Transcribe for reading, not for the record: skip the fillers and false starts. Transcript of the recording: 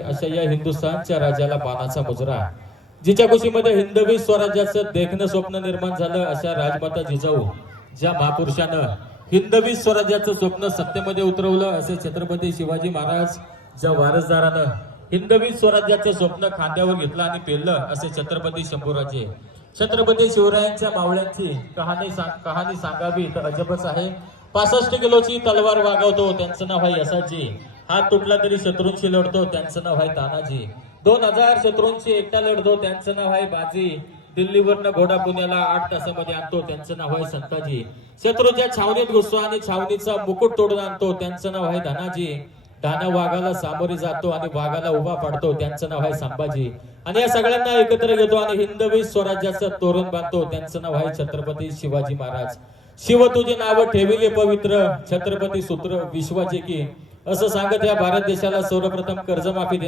अशा या हिंदुस्थानच्या राजाला मानाचा मुजरा, जिच्या कुशीमध्ये हिंदवी स्वराज्याचं देखणं स्वप्न निर्माण झालं, अशा राजमाता जिजाऊ ज्या महापुरुषानं हिंदवी स्वराज्याचं स्वप्न सत्तेमध्ये उतरवलं, असे छत्रपती शिवाजी महाराज ज्या वारसदारानं हिंदवी स्वराज्याचं स्वप्न खांद्यावर घेतलं आणि पेललं, असे छत्रपती शंभूराजे. छत्रपती शिवरायांच्या मावळ्यांची कहाणी सांगावी तर अजबच आहे. 65 किलोची तलवार वागवतो त्यांचं नाव आहे यसाजी. हात तुटला तरी शत्रूंशी लढतो त्यांचं नाव आहे तानाजी. 2000 शत्रूंशी एकटा लढतो त्यांचं नाव आहे बाजी. दिल्लीवरनं घोडा पुण्याला 8 तासामध्ये आणतो त्यांचं नाव आहे संताजी. शत्रूच्या छावणीत घुसतो आणि छावणीचा मुकुट तोडून आणतो त्यांचं नाव आहे धनाजी. धाना वाघाला सामोरे जातो आणि वाघाला उभा पाडतो त्यांचं नाव आहे संभाजी. आणि या सगळ्यांना एकत्र घेतो आणि हिंदवी स्वराज्याचं तोरण बांधतो त्यांचं नाव आहे छत्रपती शिवाजी महाराज. शिव तुझे नाव ठेविले पवित्र, छत्रपती सूत्र विश्वाचे की, असं सांगत या भारत देशाला सर्वप्रथम कर्जमाफी